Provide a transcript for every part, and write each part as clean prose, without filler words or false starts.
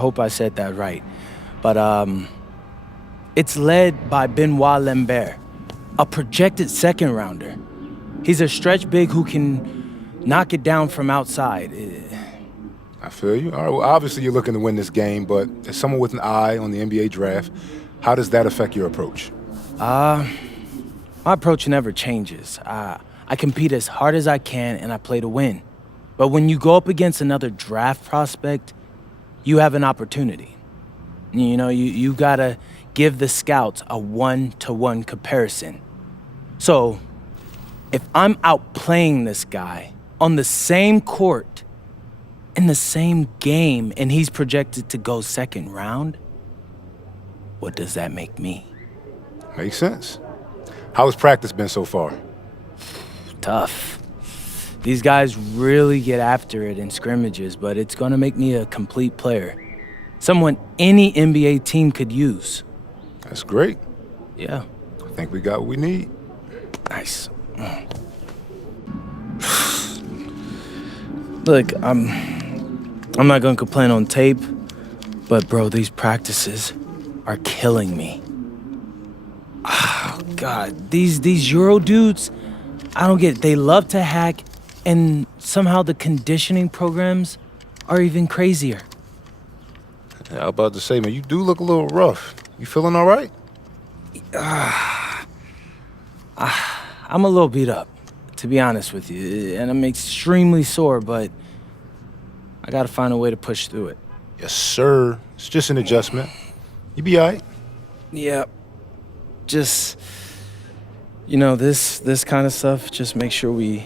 Hope I said that right. But it's led by Benoit Lambert, a projected second rounder. He's a stretch big who can knock it down from outside. I feel you. All right, well, obviously you're looking to win this game, but as someone with an eye on the NBA draft, how does that affect your approach? My approach never changes. I compete as hard as I can and I play to win. But when you go up against another draft prospect, you have an opportunity. You know, you gotta give the scouts a one-to-one comparison. So, if I'm outplaying this guy on the same court, in the same game, and he's projected to go second round, what does that make me? Makes sense. How has practice been so far? Tough. These guys really get after it in scrimmages, but it's gonna make me a complete player. Someone any NBA team could use. That's great. Yeah. I think we got what we need. Nice. Look, I'm not gonna complain on tape, but bro, these practices are killing me. Oh, God, these Euro dudes, I don't get it. They love to hack, and somehow the conditioning programs are even crazier. Yeah, I was about to say, man, you do look a little rough. You feeling all right? I'm a little beat up, to be honest with you, and I'm extremely sore, but I gotta find a way to push through it. Yes, sir. It's just an adjustment. You be all right. Yeah, just, you know, this kind of stuff, just make sure we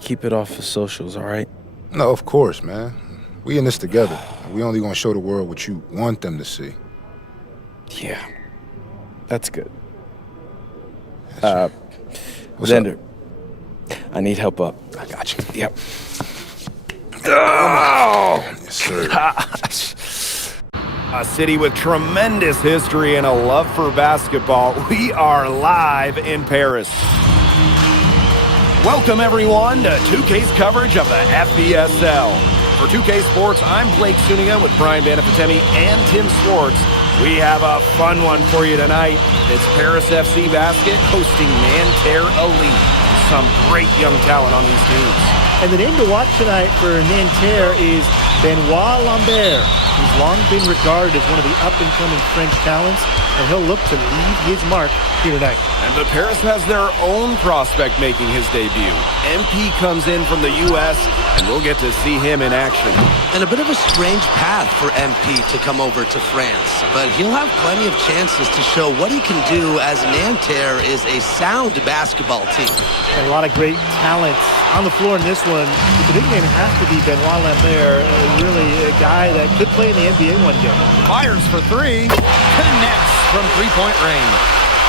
keep it off the socials, all right? No, of course, man. We in this together. We only gonna show the world what you want them to see. Yeah, that's good. What's Xander, up? I need help up. I got you. Yep. Yes, sir. A city with tremendous history and a love for basketball. We are live in Paris. Welcome, everyone, to 2K's coverage of the FBSL. For 2K Sports, I'm Blake Suniga with Brian Banafitemi and Tim Swartz. We have a fun one for you tonight. It's Paris FC Basket hosting Nanterre Elite. Some great young talent on these teams. And the name to watch tonight for Nanterre is Benoit Lambert. He's long been regarded as one of the up-and-coming French talents, and he'll look to leave his mark here tonight. And the Paris has their own prospect making his debut. MP comes in from the U.S., and we'll get to see him in action. And a bit of a strange path for MP to come over to France, but he'll have plenty of chances to show what he can do as Nanterre is a sound basketball team. And a lot of great talent on the floor in this one. The big name has to be Benoit Lambert, really a guy that could play in the NBA one day. Fires for three, connects from three-point range.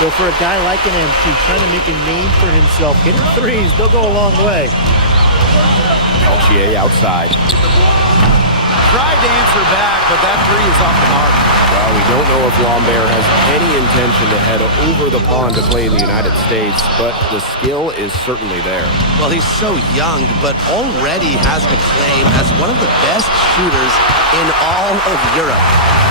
So for a guy like an MP trying to make a name for himself, hitting threes, they'll go a long way. Peltier outside. Tried to answer back, but that three is off the mark. Well, we don't know if Lambert has any intention to head over the pond to play in the United States, but the skill is certainly there. Well, he's so young, but already has a claim as one of the best shooters in all of Europe.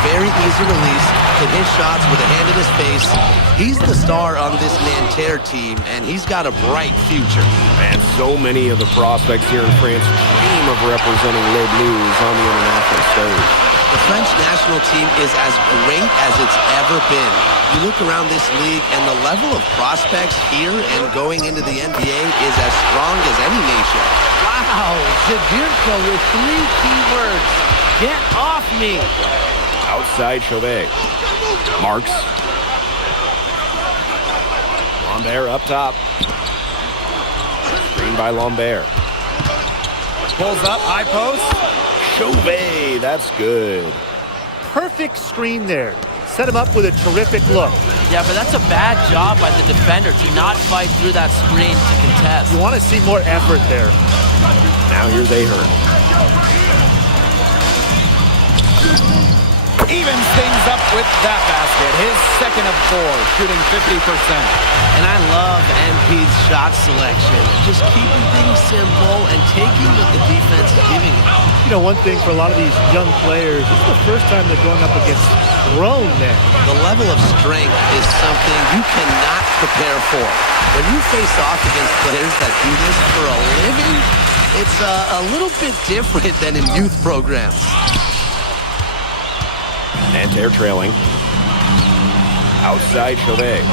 Very easy release, can hit shots with a hand in his face. He's the star on this Nanterre team, and he's got a bright future. And so many of the prospects here in France dream of representing Les Bleus on the international stage. The French national team is as great as it's ever been. You look around this league, and the level of prospects here and going into the NBA is as strong as any nation. Wow, Zadirko with 3 key words. Get off me. Outside Chauvet. Marks. Lambert up top. Screen by Lambert. Pulls up, high post. Chauvet, that's good. Perfect screen there. Set him up with a terrific look. Yeah, but that's a bad job by the defender to not fight through that screen to contest. You want to see more effort there. Now here's Ahern. Evens things up with that basket. His second of 4, shooting 50%. And I love NP's shot selection. Just keeping things simple and taking what the defense is giving him. You know, one thing for a lot of these young players, this is the first time they're going up against grown men. The level of strength is something you cannot prepare for. When you face off against players that do this for a living, it's a little bit different than in youth programs. Nanterre trailing. Outside Chauvet.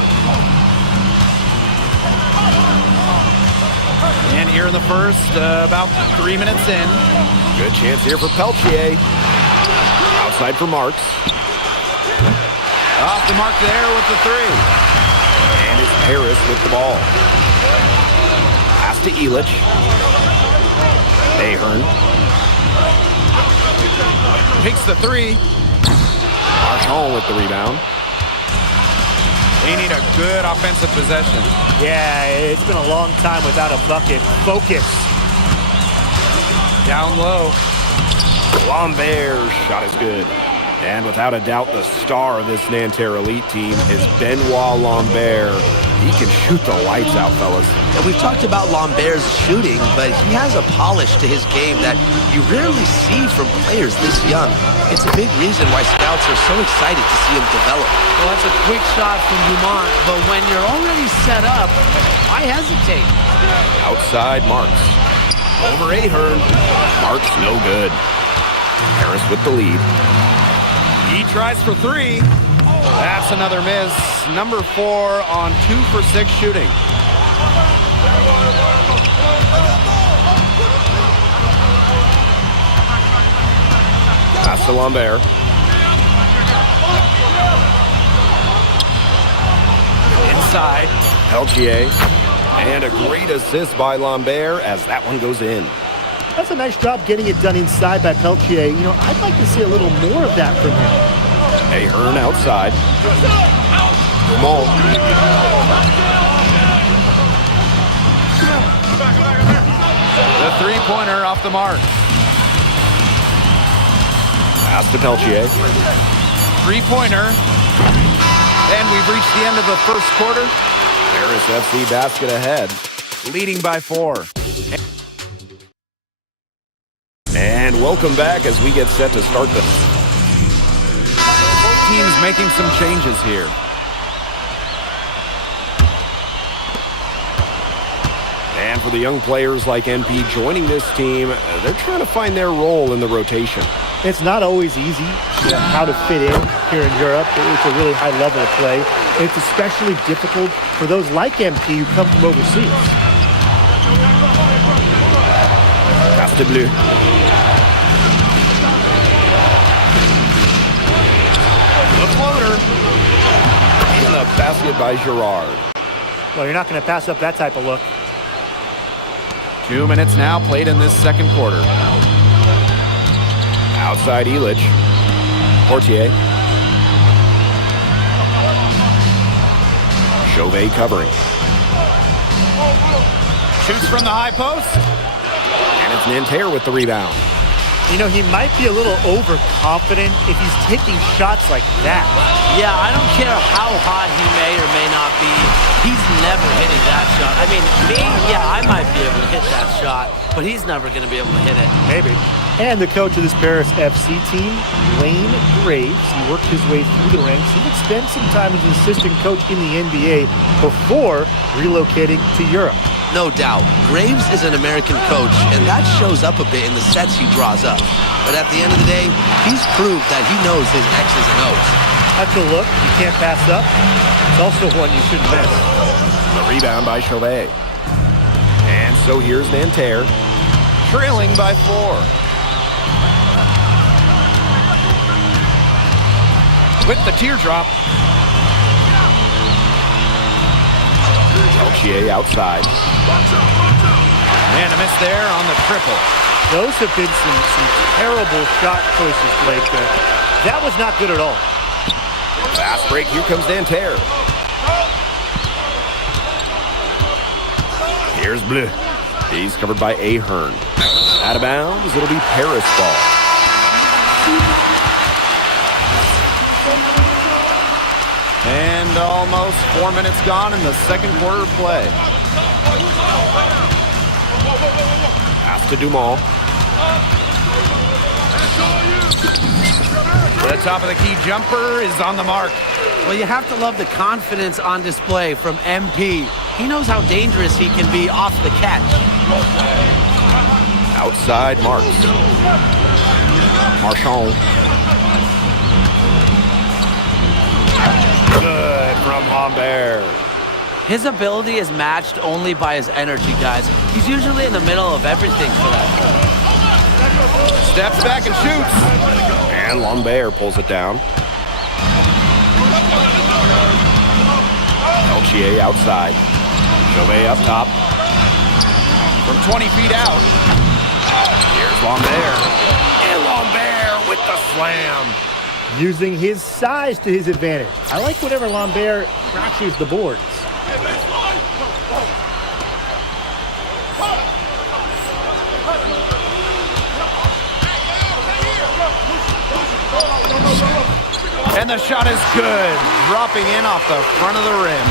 And here in the first, about 3 minutes in. Good chance here for Peltier. Outside for Marks. Off the mark there with the 3. And it's Harris with the ball. Pass to Elich. Ahern. Takes the 3. Marchand with the rebound. They need a good offensive possession. Yeah, it's been a long time without a bucket. Focus. Down low. Lambert's shot is good. And without a doubt, the star of this Nanterre Elite team is Benoit Lambert. He can shoot the lights out, fellas. And we've talked about Lambert's shooting, but he has a polish to his game that you rarely see from players this young. It's a big reason why scouts are so excited to see him develop. Well, that's a quick shot from Dumont, but when you're already set up, I hesitate. Outside Marks. Over Ahern. Marks no good. Harris with the lead. He tries for 3. That's another miss. Number 4 on 2 for 6 shooting. Pass to Lambert. Inside. Peltier. And a great assist by Lambert as that one goes in. That's a nice job getting it done inside by Peltier. You know, I'd like to see a little more of that from him. Ahern outside. Dumont. The three-pointer off the mark. Pass to Peltier. Three-pointer. And we've reached the end of the first quarter. Paris FC basket ahead, leading by 4. And welcome back as we get set to start the... Both teams making some changes here. And for the young players like NP joining this team, they're trying to find their role in the rotation. It's not always easy, you know, how to fit in here in Europe. It's a really high level of play. It's especially difficult for those like MP who come from overseas. Pass to Bleu. The floater. And the basket by Girard. Well, you're not going to pass up that type of look. 2 minutes now played in this second quarter. Outside Elich. Portier. Chauvet covering. Shoots from the high post. And it's Nanterre with the rebound. You know, he might be a little overconfident if he's taking shots like that. Yeah, I don't care how hot he may or may not be. He's never hitting that shot. I mean, me, yeah, I might be able to hit that shot, but he's never going to be able to hit it. Maybe. And the coach of this Paris FC team, Wayne Graves, he worked his way through the ranks. He would spend some time as an assistant coach in the NBA before relocating to Europe. No doubt, Graves is an American coach, and that shows up a bit in the sets he draws up. But at the end of the day, he's proved that he knows his X's and O's. That's a look you can't pass up. It's also one you shouldn't miss. The rebound by Chauvet. And so here's Nanterre, trailing by 4. With the teardrop. Peltier outside. And a miss there on the triple. Those have been some terrible shot choices, Blake. That was not good at all. Fast break, here comes Nanterre. Here's Bleu. He's covered by Ahern. Out of bounds, it'll be Paris ball. And almost 4 minutes gone in the second quarter of play. Pass to Dumont. The top of the key jumper is on the mark. Well, you have to love the confidence on display from MP. He knows how dangerous he can be off the catch. Outside Marks. Marchand. Good from Lambert. His ability is matched only by his energy, guys. He's usually in the middle of everything for that. Steps back and shoots. And Lambert pulls it down. Peltier outside. Chauvet up top. From 20 feet out. Here's Lambert. And Lambert with the slam. Using his size to his advantage. I like whenever Lambert fractures the boards. And the shot is good. Dropping in off the front of the rim.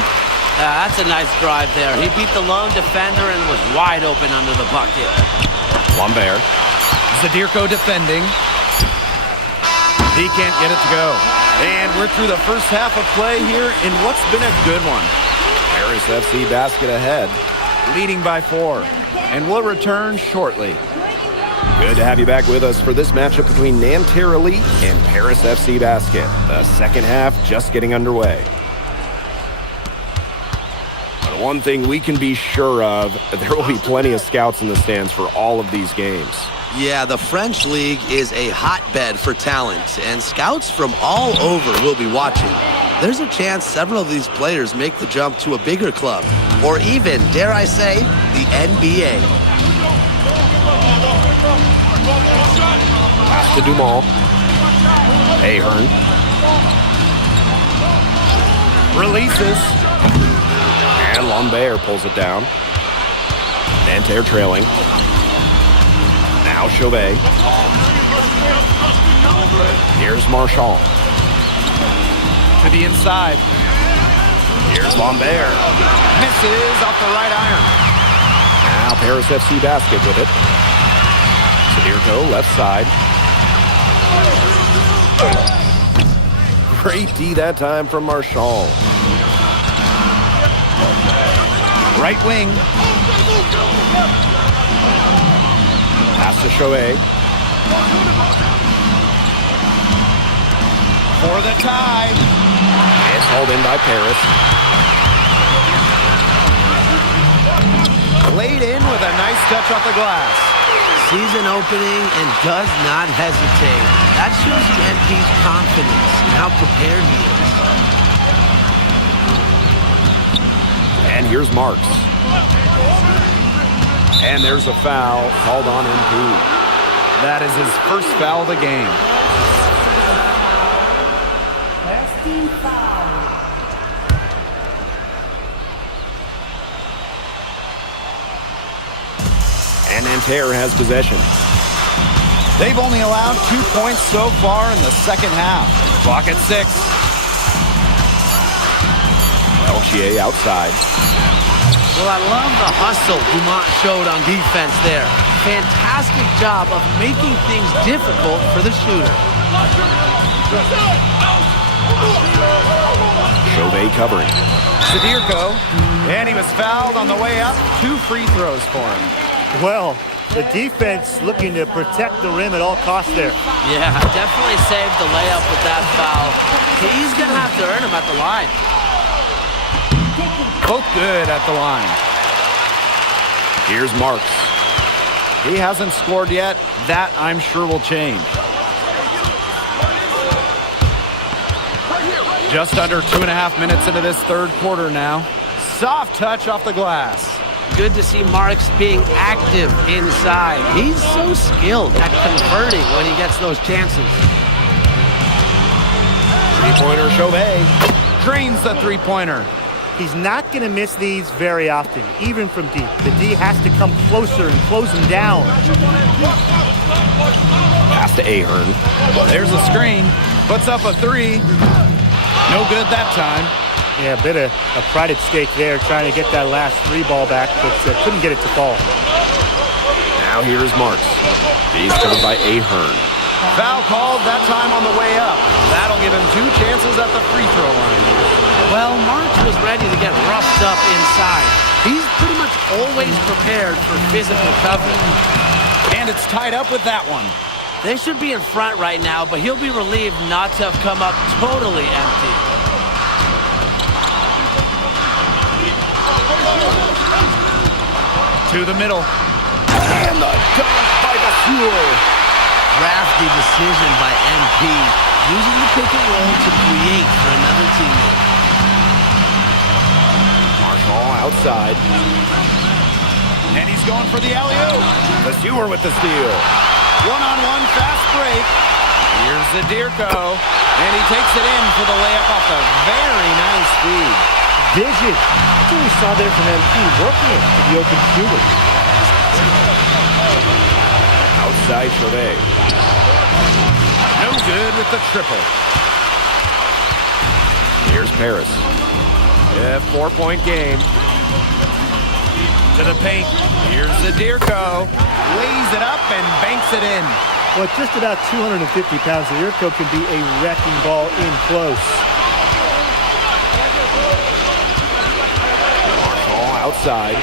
That's a nice drive there. He beat the lone defender and was wide open under the bucket. Lambert. Zadirko defending. He can't get it to go. And we're through the first half of play here in what's been a good one. Paris FC basket ahead, leading by 4. And we'll return shortly. Good to have you back with us for this matchup between Nanterre Elite and Paris FC Basket. The second half just getting underway. But one thing we can be sure of, there will be plenty of scouts in the stands for all of these games. Yeah, the French League is a hotbed for talent, and scouts from all over will be watching. There's a chance several of these players make the jump to a bigger club, or even, dare I say, the NBA. Pass to Dumont. Ahern. Releases. And Lambert pulls it down. Nanterre trailing. Now Chauvet. Here's Marchand. To the inside. Here's Lambert. Misses off the right iron. Now Paris FC Basket with it. Zadirko left side. Great D that time from Marchand. Right wing. Pass to Chauvet. For the tie. It's hauled in by Paris. Laid in with a nice touch off the glass. Season opening and does not hesitate. That shows you MP's confidence and how prepared he is. And here's Marks. And there's a foul called on MP. That is his first foul of the game. And Nanterre has possession. They've only allowed 2 points so far in the second half. Clock at 6. Peltier outside. Well, I love the hustle Dumont showed on defense there. Fantastic job of making things difficult for the shooter. Chauvet covering. Zadirko. And he was fouled on the way up. 2 free throws for him. Well, the defense looking to protect the rim at all costs there. Yeah, definitely saved the layup with that foul. He's going to have to earn him at the line. Both good at the line. Here's Marks. He hasn't scored yet. That, I'm sure, will change. Just under 2.5 minutes into this third quarter now. Soft touch off the glass. Good to see Marks being active inside. He's so skilled at converting when he gets those chances. Three-pointer Chauvet. Drains the three-pointer. He's not going to miss these very often, even from deep. The D has to come closer and close him down. Pass to Ahern. There's a screen. Puts up a 3. No good that time. Yeah, a bit of a pride at stake there, trying to get that last 3 ball back, but couldn't get it to fall. Now here's Marks. He's covered by Ahern. Foul called that time on the way up. That'll give him 2 chances at the free throw line. Well, Marks was ready to get roughed up inside. He's pretty much always prepared for physical coverage. And it's tied up with that one. They should be in front right now, but he'll be relieved not to have come up totally empty. To the middle. And the dunk by Vasseur. Crafty decision by MP, using the pick and roll to create for another teammate. Marshall outside. And he's going for the alley-oop. Vasseur with the steal. One-on-one fast break. Here's Zadirko. And he takes it in for the layup off the very nice feed. Vision. That's what we saw there from MP, working it to the open shooter. Outside Chauvet. No good with the triple. Here's Paris. Yeah, 4-point game. To the paint. Here's Zadirko. Lays it up and banks it in. Well, at just about 250 pounds, Zadirko can be a wrecking ball in close. Marshall outside.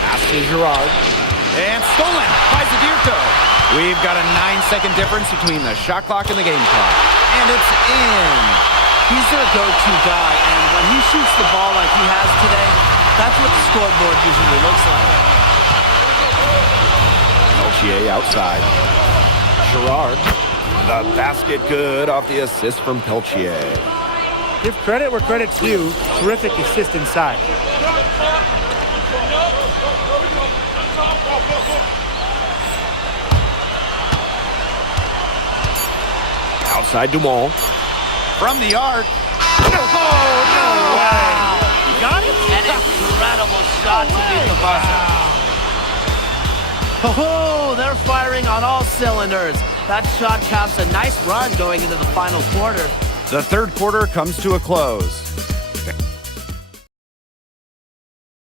Pass to Girard. And stolen by Zadirko. We've got a 9-second difference between the shot clock and the game clock. And it's in. He's their go-to guy, and when he shoots the ball like he has today, that's what the scoreboard usually looks like. Peltier outside. Girard. The basket good off the assist from Peltier. Give credit where credit's due. Terrific assist inside. Outside Dumont. From the arc. Oh, no way. You got it? An incredible shot to beat the buzzer. Oh, they're firing on all cylinders. That shot caps a nice run going into the final quarter. The third quarter comes to a close.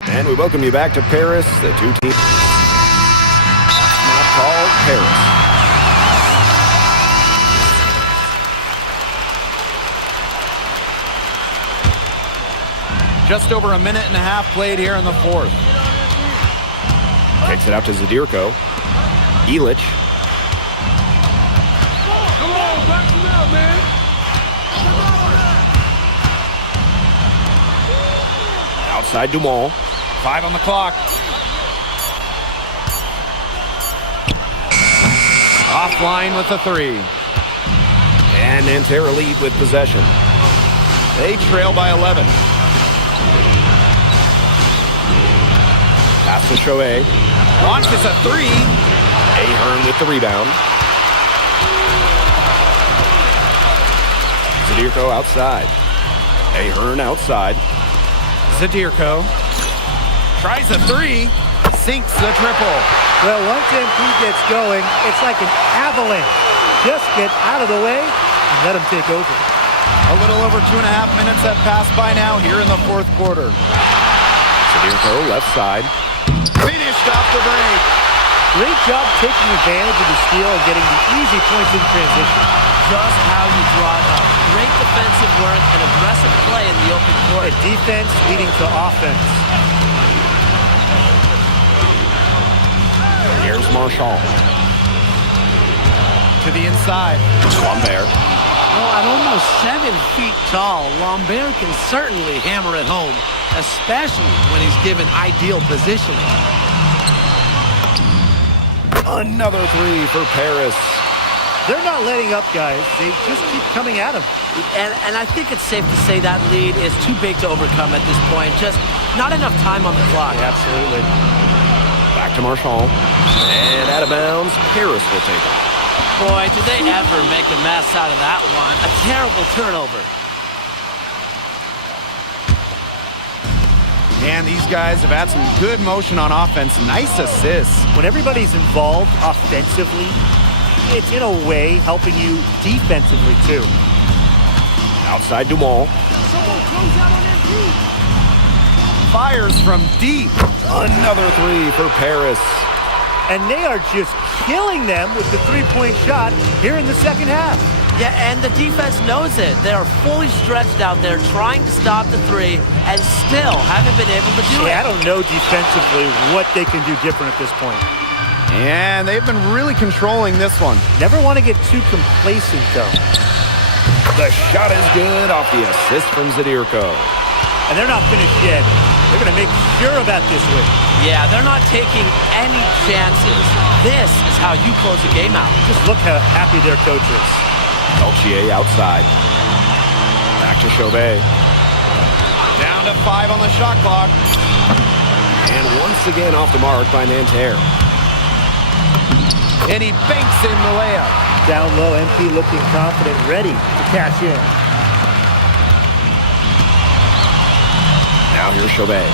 And we welcome you back to Paris. The 2 teams now called Paris. Just over a minute and a half played here in the fourth. Kicks it out to Zadirko. Elich. Come on, back him out, man. Outside Dumont. 5 on the clock. Offline with the 3. And Nanterre lead with possession. They trail by 11. Pass to Chauvet. Launches a 3. Ahern with the rebound. Zadirko outside. Ahern outside. Zadirko tries a 3. Sinks the triple. Well, once MP gets going, it's like an avalanche. Just get out of the way and let him take over. A little over 2.5 minutes have passed by now here in the fourth quarter. Zadirko left side. Finished off the break. Great job taking advantage of the steal and getting the easy points in transition. Just how you draw it up. Great defensive work and aggressive play in the open court. And defense leading to offense. Here's Marshall. To the inside. Lambert. Well, at almost 7 feet tall, Lambert can certainly hammer it home, especially when he's given ideal positioning. Another 3 for Paris. They're not letting up, guys. They just keep coming at him. And I think it's safe to say that lead is too big to overcome at this point. Just not enough time on the clock. Yeah, absolutely. Back to Marshall. And out of bounds, Paris will take it. Boy, did they ever make a mess out of that one. A terrible turnover. And these guys have had some good motion on offense. Nice assists. When everybody's involved offensively, it's in a way helping you defensively too. Outside Dumont. Someone close out on MP. Fires from deep. Another three for Paris. And they are just killing them with the three-point shot here in the second half. Yeah, and the defense knows it. They are fully stretched out there trying to stop the three and still haven't been able to do it. Yeah, I don't know defensively what they can do different at this point. And they've been really controlling this one. Never want to get too complacent, though. The shot is good off the assist from Zadirko. And they're not finished yet. They're going to make sure about this win. Yeah, they're not taking any chances. This is how you close a game out. Just look how happy their coach is. Peltier outside. Back to Chauvet. Down to 5 on the shot clock. And once again off the mark by Nanterre. And he banks in the layup. Down low, MP looking confident, ready to cash in. Now here's Chauvet.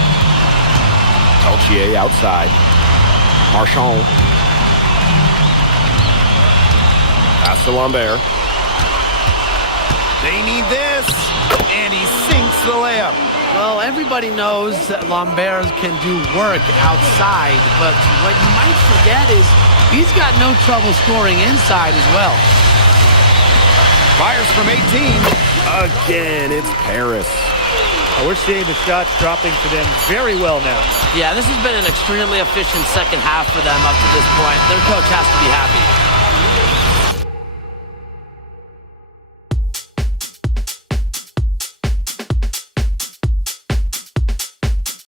Peltier outside. Marchand. Pass to Lambert. They need this. And he sinks the layup. Well, everybody knows that Lambert can do work outside, but what you might forget is he's got no trouble scoring inside as well. Fires from 18. Again, it's Paris. We're seeing the shots dropping for them very well now. Yeah, this has been an extremely efficient second half for them up to this point. Their coach has to be happy.